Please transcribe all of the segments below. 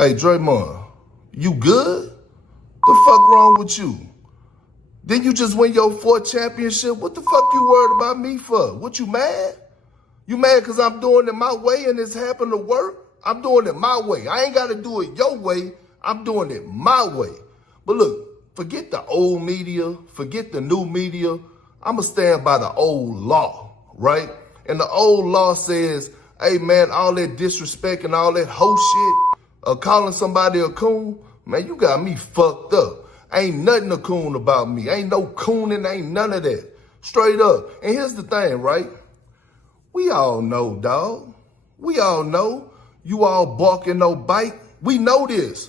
Hey, Draymond, you good? The fuck wrong with you? Didn't you just win your fourth championship? What the fuck you worried about me for? What, you mad? You mad because I'm doing it my way and it's happened to work? I'm doing it my way. I ain't got to do it your way. I'm doing it my way. But look, forget the old media, forget the new media. I'm going to stand by the old law, right? And the old law says, hey man, all that disrespect and all that hoe shit, calling somebody a coon, man, you got me fucked up. Ain't nothing a coon about me. Ain't no cooning, ain't none of that. Straight up. And here's the thing, right? We all know, dog. We all know. You all bark and no bite. We know this.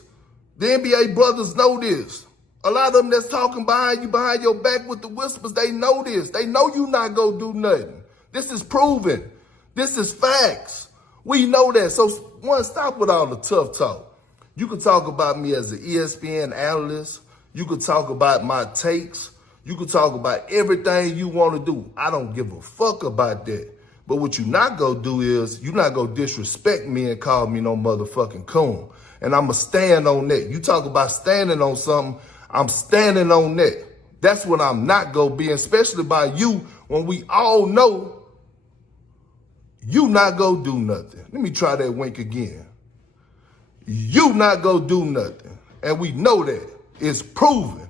The NBA brothers know this. A lot of them that's talking behind you, behind your back with the whispers, they know this. They know you not gonna do nothing. This is proven. This is facts. We know that. So one, stop with all the tough talk. You could talk about me as an ESPN analyst. You could talk about my takes. You could talk about everything you want to do. I don't give a fuck about that. But what you not gonna do is you not gonna disrespect me and call me no motherfucking coon. And I'ma stand on that. You talk about standing on something, I'm standing on that. That's what I'm not gonna be, especially by you when we all know you not gonna do nothing. Let me try that wink again. You not gonna do nothing. And we know that. It's proven.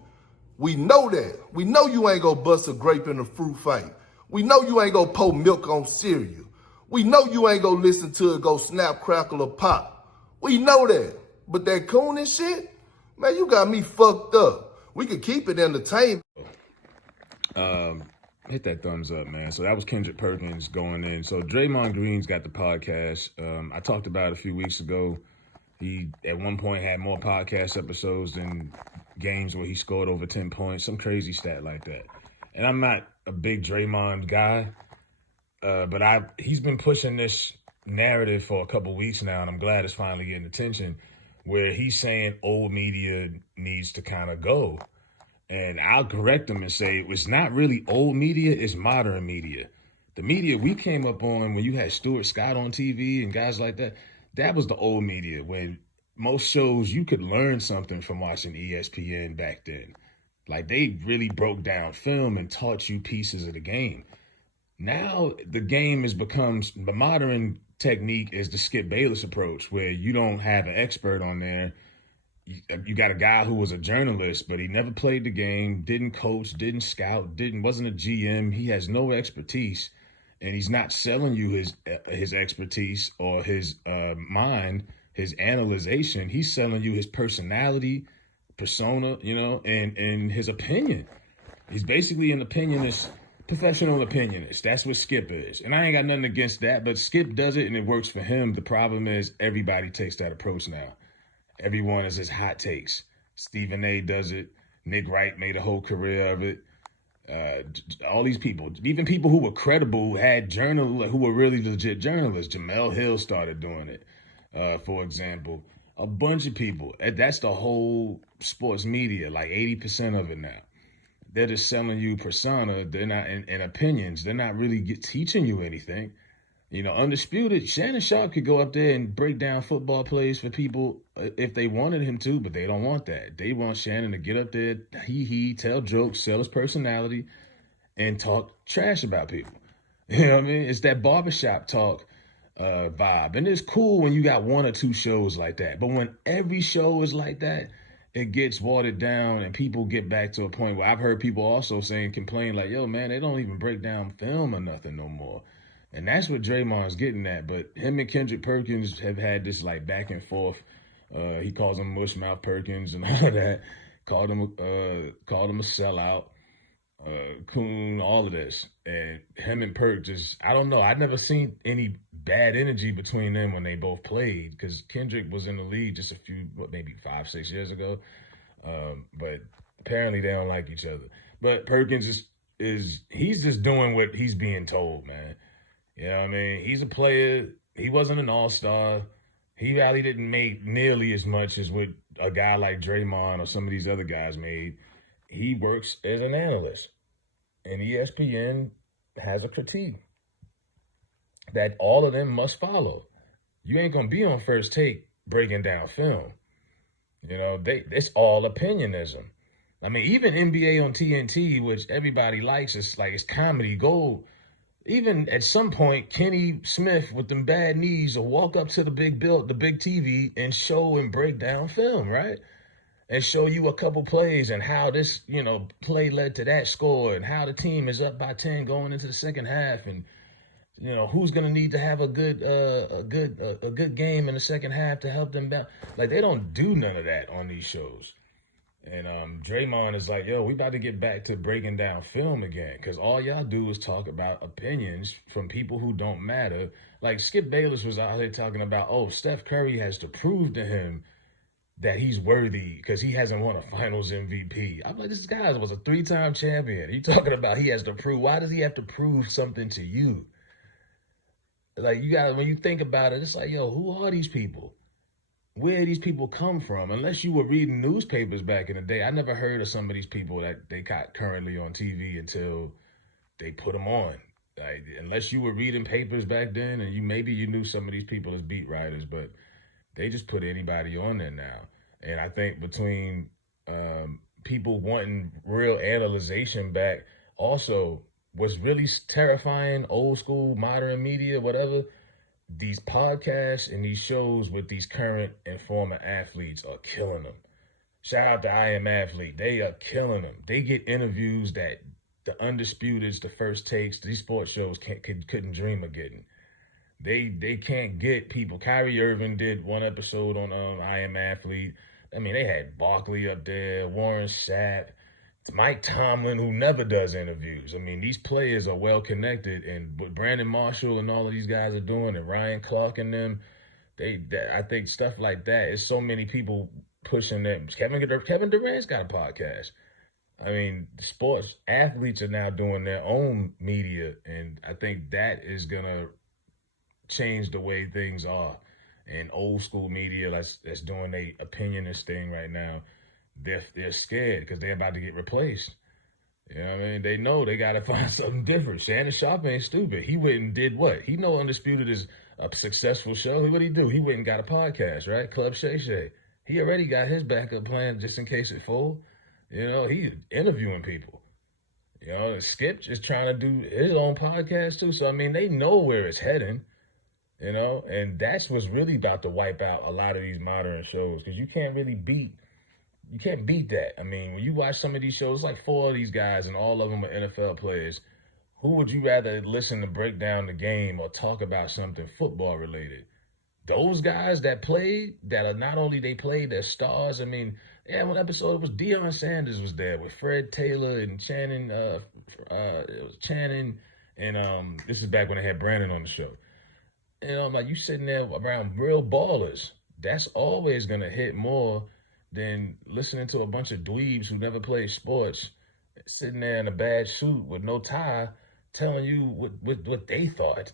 We know that. We know you ain't gonna bust a grape in a fruit fight. We know you ain't gonna pour milk on cereal. We know you ain't gonna listen to it go snap, crackle, or pop. We know that. But that coon and shit, man, you got me fucked up. We could keep it entertainment. Hit that thumbs up, man. So that was Kendrick Perkins going in. So Draymond Green's got the podcast. I talked about it a few weeks ago. He, at one point, had more podcast episodes than games where he scored over 10 points, some crazy stat like that. And I'm not a big Draymond guy, but he's been pushing this narrative for a couple weeks now, and I'm glad it's finally getting attention, where he's saying old media needs to kind of go. And I'll correct him and say it's not really old media, it's modern media. The media we came up on when you had Stuart Scott on TV and guys like that, that was the old media when most shows you could learn something from watching ESPN back then. Like they really broke down film and taught you pieces of the game. Now the game has become, the modern technique is the Skip Bayless approach, where you don't have an expert on there. You got a guy who was a journalist, but he never played the game, didn't coach, didn't scout, wasn't a GM. He has no expertise, and he's not selling you his expertise or his mind, his analyzation. He's selling you his personality, persona, and his opinion. He's basically an opinionist, professional opinionist. That's what Skip is. And I ain't got nothing against that, but Skip does it and it works for him. The problem is everybody takes that approach now. Everyone is his hot takes. Stephen A. does it. Nick Wright made a whole career of it. All these people, even people who were credible, who were really legit journalists. Jamel Hill started doing it, for example. A bunch of people. That's the whole sports media, like 80% of it now. They're just selling you persona. They're not in opinions. They're not really teaching you anything. Undisputed, Shannon Sharp could go up there and break down football plays for people if they wanted him to, but they don't want that. They want Shannon to get up there, tell jokes, sell his personality, and talk trash about people. You know what I mean? It's that barbershop talk vibe. And it's cool when you got one or two shows like that. But when every show is like that, it gets watered down and people get back to a point where I've heard people also complain like, yo, man, they don't even break down film or nothing no more. And that's what Draymond's getting at. But him and Kendrick Perkins have had this like back and forth. He calls him Mushmouth Perkins and all of that. Called him a sellout, coon, all of this. And him and Perk I don't know. I've never seen any bad energy between them when they both played, because Kendrick was in the league just maybe 5-6 years ago. But apparently they don't like each other. But Perkins he's just doing what he's being told, man. You know what I mean? He's a player. He wasn't an all-star. He probably didn't make nearly as much as what a guy like Draymond or some of these other guys made. He works as an analyst. And ESPN has a critique that all of them must follow. You ain't going to be on First Take breaking down film. It's all opinionism. I mean, even NBA on TNT, which everybody likes, it's comedy gold. Even at some point, Kenny Smith with them bad knees will walk up to the big TV, and show and break down film, right? And show you a couple plays and how this, play led to that score, and how the team is up by 10 going into the second half, and who's gonna need to have a good game in the second half to help them down. Like, they don't do none of that on these shows. And Draymond is like, yo, we about to get back to breaking down film again, because all y'all do is talk about opinions from people who don't matter. Like, Skip Bayless was out there talking about, oh, Steph Curry has to prove to him that he's worthy because he hasn't won a finals MVP. I'm like, this guy was a 3-time champion. You talking about he has to prove? Why does he have to prove something to you? Like, when you think about it, it's like, yo, who are these people? Where these people come from? Unless you were reading newspapers back in the day, I never heard of some of these people that they got currently on TV until they put them on. Like, unless you were reading papers back then, and maybe you knew some of these people as beat writers, but they just put anybody on there now. And I think between people wanting real analyzation back, also what's really terrifying, old school, modern media, whatever, these podcasts and these shows with these current and former athletes are killing them. Shout out to I Am Athlete. They are killing them. They get interviews that the Undisputeds, the First Takes, these sports shows couldn't dream of getting. They can't get people. Kyrie Irving did one episode on I Am Athlete. I mean, they had Barkley up there, Warren Sapp, Mike Tomlin, who never does interviews. I mean, these players are well connected, and what Brandon Marshall and all of these guys are doing, and Ryan Clark and them, I think stuff like that. It's so many people pushing that. Kevin Durant's got a podcast. I mean, sports athletes are now doing their own media, and I think that is gonna change the way things are. And old school media that's doing their opinionist thing right now, they're scared because they're about to get replaced. You know what I mean? They know they got to find something different. Shannon Sharpe ain't stupid. He went and did what? He know Undisputed is a successful show. What'd he do? He went and got a podcast, right? Club Shay Shay. He already got his backup plan just in case it fold. He's interviewing people. Skip is trying to do his own podcast too. So, I mean, they know where it's heading, and that's what's really about to wipe out a lot of these modern shows, because you can't beat that. I mean, when you watch some of these shows, like 4 of these guys and all of them are NFL players. Who would you rather listen to break down the game or talk about something football related? Those guys that played, that are not only they played, they're stars. I mean, one episode it was Deion Sanders was there with Fred Taylor and Channing. It was Channing, and this is back when they had Brandon on the show. Like, you sitting there around real ballers. That's always gonna hit more than listening to a bunch of dweebs who never played sports, sitting there in a bad suit with no tie, telling you what they thought.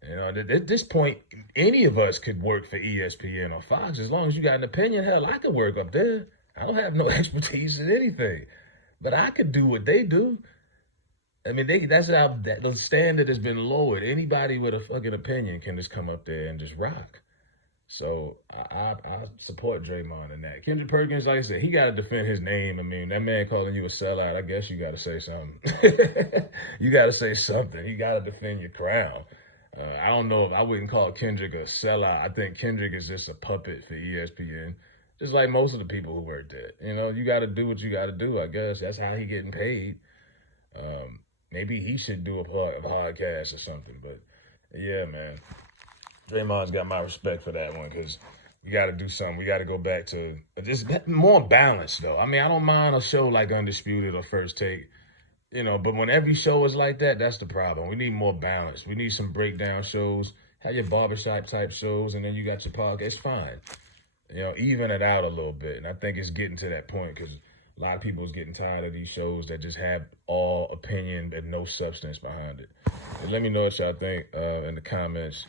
At this point, any of us could work for ESPN or Fox as long as you got an opinion. Hell, I could work up there. I don't have no expertise in anything, but I could do what they do. I mean, that's how the standard has been lowered. Anybody with a fucking opinion can just come up there and just rock. So I support Draymond in that. Kendrick Perkins, like I said, he got to defend his name. I mean, that man calling you a sellout, I guess you got to say something. You got to say something. You got to defend your crown. I don't know if I wouldn't call Kendrick a sellout. I think Kendrick is just a puppet for ESPN, just like most of the people who work there. You got to do what you got to do, I guess. That's how he getting paid. Maybe he should do a podcast or something. But, yeah, man. Draymond's got my respect for that one, because we got to do something. We got to go back to just more balance, though. I mean, I don't mind a show like Undisputed or First Take, but when every show is like that, that's the problem. We need more balance. We need some breakdown shows. Have your barbershop type shows, and then you got your podcast. It's fine. Even it out a little bit. And I think it's getting to that point, because a lot of people is getting tired of these shows that just have all opinion and no substance behind it. And let me know what y'all think in the comments.